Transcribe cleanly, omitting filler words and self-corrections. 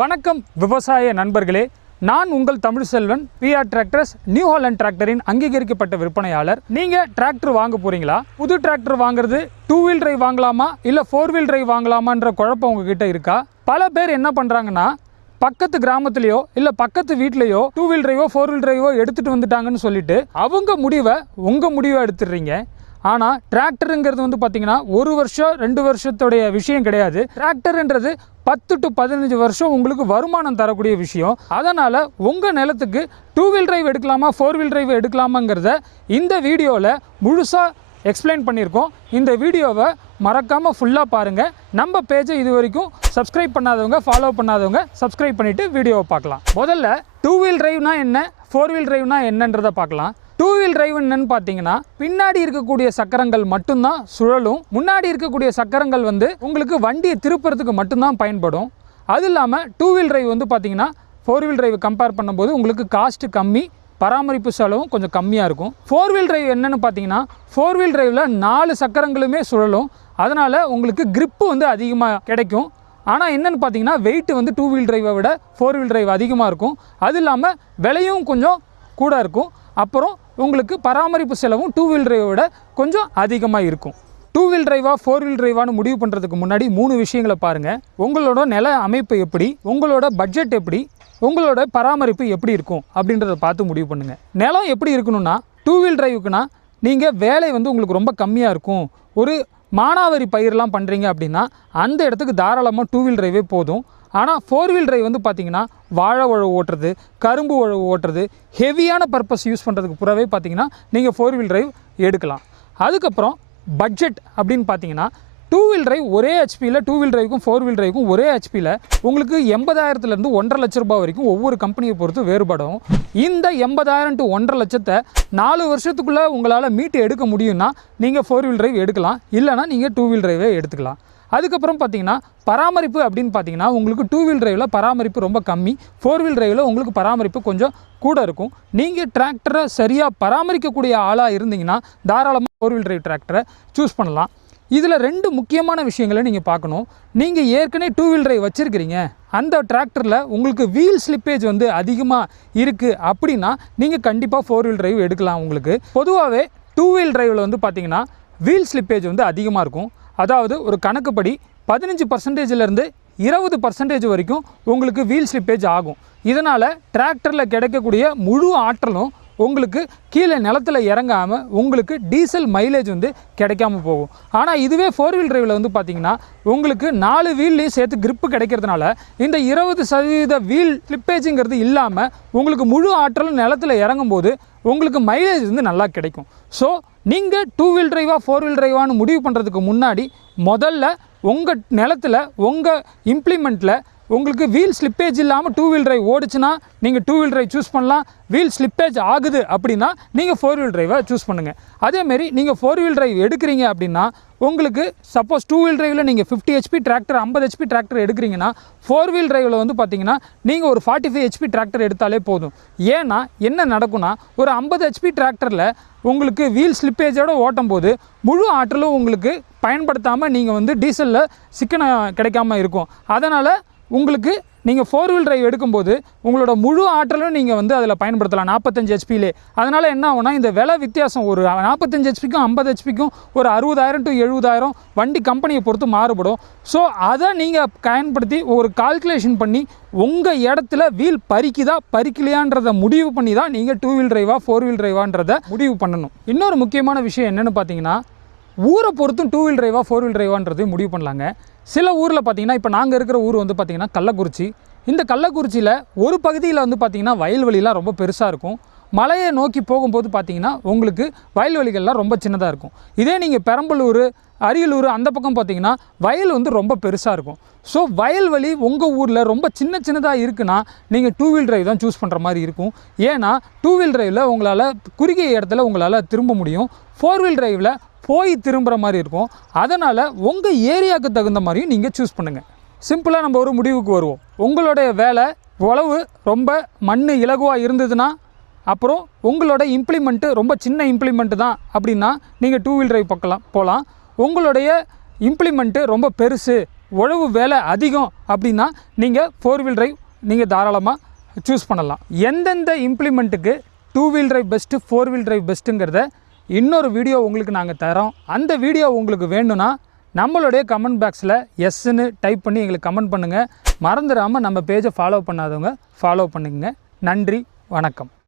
வணக்கம் விவசாய நண்பர்களே, நான் உங்கள் Tamil Selvan PR tractors new Holland டிராக்டரின் அங்கீகரிக்கப்பட்ட விற்பனையாளர். நீங்கள் டிராக்டர் வாங்க போகிறீங்களா? புது டிராக்டர் வாங்குறது 2 வீல் டிரைவ் வாங்கலாமா இல்லை 4 வீல் டிரைவ் வாங்கலாமான்ற குழப்பம் உங்ககிட்ட இருக்கா? பல பேர் என்ன பண்ணுறாங்கன்னா, பக்கத்து கிராமத்துலேயோ இல்லை பக்கத்து வீட்லேயோ 2 வீல் டிரைவோ 4 வீல் டிரைவோ எடுத்துகிட்டு வந்துட்டாங்கன்னு சொல்லிட்டு அவங்க முடிவை உங்கள் முடிவை எடுத்துடுறீங்க. ஆனால் டிராக்டருங்கிறது பார்த்தீங்கன்னா 1 வருஷம் 2 வருஷத்துடைய விஷயம் கிடையாது. டிராக்டர்ன்றது 10 to 15 வருஷம் உங்களுக்கு வருமானம் தரக்கூடிய விஷயம். அதனால் உங்கள் நிலத்துக்கு 2 வீல் டிரைவ் எடுக்கலாமா 4 வீல் டிரைவ் எடுக்கலாமாங்கிறத இந்த வீடியோவில் முழுசாக எக்ஸ்பிளைன் பண்ணியிருக்கோம். இந்த வீடியோவை மறக்காமல் ஃபுல்லாக பாருங்கள். நம்ம பேஜை இது வரைக்கும் சப்ஸ்கிரைப் பண்ணாதவங்க, ஃபாலோ பண்ணாதவங்க சப்ஸ்கிரைப் பண்ணிவிட்டு வீடியோவை பார்க்கலாம். முதல்ல 2 வீல் டிரைவ்னா என்ன, 4 வீல் டிரைவ்னா என்னன்றதை பார்க்கலாம். 2 வீல் டிரைவ் என்னன்னு பார்த்தீங்கன்னா, பின்னாடி இருக்கக்கூடிய சக்கரங்கள் மட்டும்தான் சுழலும். முன்னாடி இருக்கக்கூடிய சக்கரங்கள் உங்களுக்கு வண்டியை திருப்புறதுக்கு மட்டும்தான் பயன்படும். அது இல்லாமல் 2 வீல் டிரைவ் பார்த்தீங்கன்னா 4 வீல் டிரைவ் கம்பேர் பண்ணும்போது உங்களுக்கு காஸ்ட்டு கம்மி, பராமரிப்பு செலவும் கொஞ்சம் கம்மியாக இருக்கும். 4 வீல் டிரைவ் என்னென்னு பார்த்தீங்கன்னா, 4 வீல் டிரைவில் 4 சக்கரங்களுமே சுழலும். அதனால் உங்களுக்கு கிரிப்பு அதிகமாக கிடைக்கும். ஆனால் என்னென்னு பார்த்தீங்கன்னா, வெயிட் 2 வீல் டிரைவை விட 4 வீல் டிரைவ் அதிகமாக இருக்கும். அது இல்லாமல் விலையும் கொஞ்சம் கூட இருக்கும். அப்புறம் உங்களுக்கு பராமரிப்பு செலவும் 2 வீல் டிரைவை விட கொஞ்சம் அதிகமாக இருக்கும். 2 வீல் டிரைவா 4 வீல் டிரைவான்னு முடிவு பண்ணுறதுக்கு முன்னாடி 3 விஷயங்களை பாருங்கள். உங்களோட நில அமைப்பு எப்படி, உங்களோட பட்ஜெட் எப்படி, உங்களோட பராமரிப்பு எப்படி இருக்கும் அப்படின்றத பார்த்து முடிவு பண்ணுங்கள். நிலம் எப்படி இருக்கணும்னா, 2 வீல் டிரைவுக்குன்னா நீங்கள் வேலை உங்களுக்கு ரொம்ப கம்மியாக இருக்கும். ஒரு மானாவாரி பயிரெலாம் பண்ணுறீங்க அப்படின்னா அந்த இடத்துக்கு தாராளமாக 2 வீல் டிரைவே போதும். ஆனால் 4 வீல் டிரைவ் பார்த்தீங்கன்னா வாழை உழவு ஓட்டுறது, கரும்பு உழவு ஓட்டுறது, ஹெவியான பர்பஸ் யூஸ் பண்ணுறதுக்கு புறவே பார்த்தீங்கன்னா நீங்கள் 4 வீல் டிரைவ் எடுக்கலாம். அதுக்கப்புறம் பட்ஜெட் அப்படின்னு பார்த்தீங்கன்னா, 2 வீல் டிரைவ் ஒரே ஹெச்பியில் 2 வீல் டிரைவுக்கும் 4 வீல் டிரைவுக்கும் ஒரே ஹெச்பியில் உங்களுக்கு 80,000 1.5 லட்ச ரூபாய் வரைக்கும் ஒவ்வொரு கம்பெனியை பொறுத்து வேறுபடும். இந்த 80,000 to 1.5 லட்சத்தை 4 வருஷத்துக்குள்ளே உங்களால் மீட்டு எடுக்க முடியும்னா நீங்கள் 4 வீல் டிரைவ் எடுக்கலாம், இல்லைனா நீங்கள் 2 வீல் டிரைவே எடுத்துக்கலாம். அதுக்கப்புறம் பார்த்தீங்கன்னா பராமரிப்பு அப்படின்னு பார்த்தீங்கன்னா, உங்களுக்கு 2 வீல் டிரைவில் பராமரிப்பு ரொம்ப கம்மி, 4 வீல் டிரைவில் உங்களுக்கு பராமரிப்பு கொஞ்சம் கூட இருக்கும். நீங்கள் டிராக்டரை சரியாக பராமரிக்கக்கூடிய ஆளாக இருந்தீங்கன்னா தாராளமாக 4 வீல் டிரைவ் டிராக்டரை சூஸ் பண்ணலாம். இதில் 2 முக்கியமான விஷயங்களை நீங்கள் பார்க்கணும். நீங்கள் ஏற்கனவே 2 வீல் டிரைவ் வச்சுருக்கிறீங்க, அந்த டிராக்டரில் உங்களுக்கு வீல் ஸ்லிப்பேஜ் அதிகமாக இருக்குது அப்படின்னா நீங்கள் கண்டிப்பாக 4 வீல் டிரைவ் எடுக்கலாம். உங்களுக்கு பொதுவாகவே 2 வீல் டிரைவில் பார்த்தீங்கன்னா வீல் ஸ்லிப்பேஜ் அதிகமாக இருக்கும். அதாவது ஒரு கணக்குப்படி 15% 20% வரைக்கும் உங்களுக்கு வீல் ஸ்லிப்பேஜ் ஆகும். இதனால் டிராக்டரில் கிடைக்கக்கூடிய முழு ஆற்றலும் உங்களுக்கு கீழே நிலத்தில் இறங்காமல் உங்களுக்கு டீசல் மைலேஜ் கிடைக்காம போகும். ஆனால் இதுவே 4 வீல் டிரைவில் பார்த்தீங்கன்னா உங்களுக்கு 4 வீல்லையும் சேர்த்து கிரிப்பு கிடைக்கிறதுனால இந்த 20% வீல் ஸ்லிப்பேஜுங்கிறது இல்லாமல் உங்களுக்கு முழு ஆற்றலும் நிலத்தில் இறங்கும்போது உங்களுக்கு மைலேஜ் நல்லா கிடைக்கும். ஸோ நீங்கள் 2 வீல் டிரைவா 4 வீல் டிரைவான்னு முடிவு பண்ணுறதுக்கு முன்னாடி முதல்ல உங்கள் நிலத்தில் உங்கள் இம்ப்ளிமெண்ட்டில் உங்களுக்கு வீல் ஸ்லிப்பேஜ் இல்லாமல் 2 வீல் டிரைவ் ஓடிச்சுன்னா நீங்கள் 2 வீல் டிரைவ் சூஸ் பண்ணலாம். வீல் ஸ்லிப்பேஜ் ஆகுது அப்படின்னா நீங்கள் 4 வீல் டிரைவை சூஸ் பண்ணுங்கள். அதேமாரி நீங்கள் 4 வீல் டிரைவ் எடுக்கிறீங்க அப்படின்னா உங்களுக்கு சப்போஸ் 2 வீல் டிரைவில் நீங்கள் 50 ஹெச்பி டிராக்டர் 50 ஹெச்பி டிராக்டர் எடுக்கிறீங்கன்னா 4 வீல் டிரைவில் பார்த்தீங்கன்னா நீங்கள் ஒரு 45 ஹெச்பி டிராக்டர் எடுத்தாலே போதும். ஏன்னா என்ன நடக்கும்னா, ஒரு 50 ஹெச்பி டிராக்டரில் உங்களுக்கு வீல் ஸ்லிப்பேஜோடு ஓட்டும் போது முழு ஆற்றலும் உங்களுக்கு பயன்படுத்தாமல் நீங்கள் டீசலில் சிக்கனம் கிடைக்காமல் இருக்கும். அதனால் உங்களுக்கு நீங்கள் 4 வீல் டிரைவ் எடுக்கும்போது உங்களோட முழு ஆற்றலும் நீங்கள் அதில் பயன்படுத்தலாம் 45 ஹெச்பிலே. அதனால் என்ன ஆகும்னா, இந்த விலை வித்தியாசம் ஒரு 45 ஹெச்பிக்கும் 50 ஹெச்பிக்கும் ஒரு 60,000 to 70,000 வண்டி கம்பெனியை பொறுத்து மாறுபடும். ஸோ அதை நீங்கள் பயன்படுத்தி ஒரு கால்குலேஷன் பண்ணி உங்கள் இடத்துல வீல் பறிக்குதா பறிக்கலையான்றதை முடிவு பண்ணி தான் நீங்கள் 2 வீல் டிரைவா 4 வீல் டிரைவான்றதை முடிவு பண்ணணும். இன்னொரு முக்கியமான விஷயம் என்னென்னு பார்த்தீங்கன்னா, ஊரை பொறுத்தும் 2 வீல் டிரைவா 4 வீல் டிரைவான்றது முடிவு பண்ணலாங்க. சில ஊரில் பார்த்தீங்கன்னா, இப்போ நாங்கள் இருக்கிற ஊர் பார்த்தீங்கன்னா கள்ளக்குறிச்சி. இந்த கள்ளக்குறிச்சியில் ஒரு பகுதியில் பார்த்தீங்கன்னா வயல்வெளிலாம் ரொம்ப பெருசாக இருக்கும். மலையை நோக்கி போகும்போது பார்த்தீங்கன்னா உங்களுக்கு வயல்வெளிகள்லாம் ரொம்ப சின்னதாக இருக்கும். இதே நீங்கள் பெரம்பலூர், அரியலூர் அந்த பக்கம் பார்த்தீங்கன்னா வயல் ரொம்ப பெருசாக இருக்கும். ஸோ வயல்வெளி உங்கள் ஊரில் ரொம்ப சின்னதாக இருக்குன்னா நீங்கள் 2 வீல் டிரைவ் தான் சூஸ் பண்ணுற மாதிரி இருக்கும். ஏன்னா 2 வீல் டிரைவில் உங்களால் குறுகிய இடத்துல உங்களால் திரும்ப முடியும். 4 வீல் டிரைவில் போய் திரும்புகிற மாதிரி இருக்கும். அதனால் உங்கள் ஏரியாவுக்கு தகுந்த மாதிரியும் நீங்கள் சூஸ் பண்ணுங்கள். சிம்பிளாக நம்ம ஒரு முடிவுக்கு வருவோம். உங்களுடைய வேலை உழவு ரொம்ப மண் இலகுவாக இருந்ததுன்னா, அப்புறம் உங்களோட இம்ப்ளிமெண்ட்டு ரொம்ப சின்ன இம்ப்ளிமெண்ட்டு தான் அப்படின்னா நீங்கள் 2 வீல் டிரைவ் போகலாம். உங்களுடைய இம்ப்ளிமெண்ட்டு ரொம்ப பெருசு, உழவு வேலை அதிகம் அப்படின்னா நீங்கள் 4 வீல் டிரைவ் நீங்கள் தாராளமாக சூஸ் பண்ணலாம். எந்தெந்த இம்ப்ளிமெண்ட்டுக்கு 2 wheel drive best 4 wheel drive பெஸ்ட்டுங்கிறத இன்னொரு வீடியோ உங்களுக்கு நாங்கள் தரோம். அந்த வீடியோ உங்களுக்கு வேணும்னா நம்மளுடைய கமெண்ட் பாக்ஸில் எஸ்ன்னு டைப் பண்ணி எங்களுக்கு கமெண்ட் பண்ணுங்கள். மறந்துடாமல் நம்ம பேஜை ஃபாலோ பண்ணாதவங்க ஃபாலோ பண்ணுங்க. நன்றி, வணக்கம்.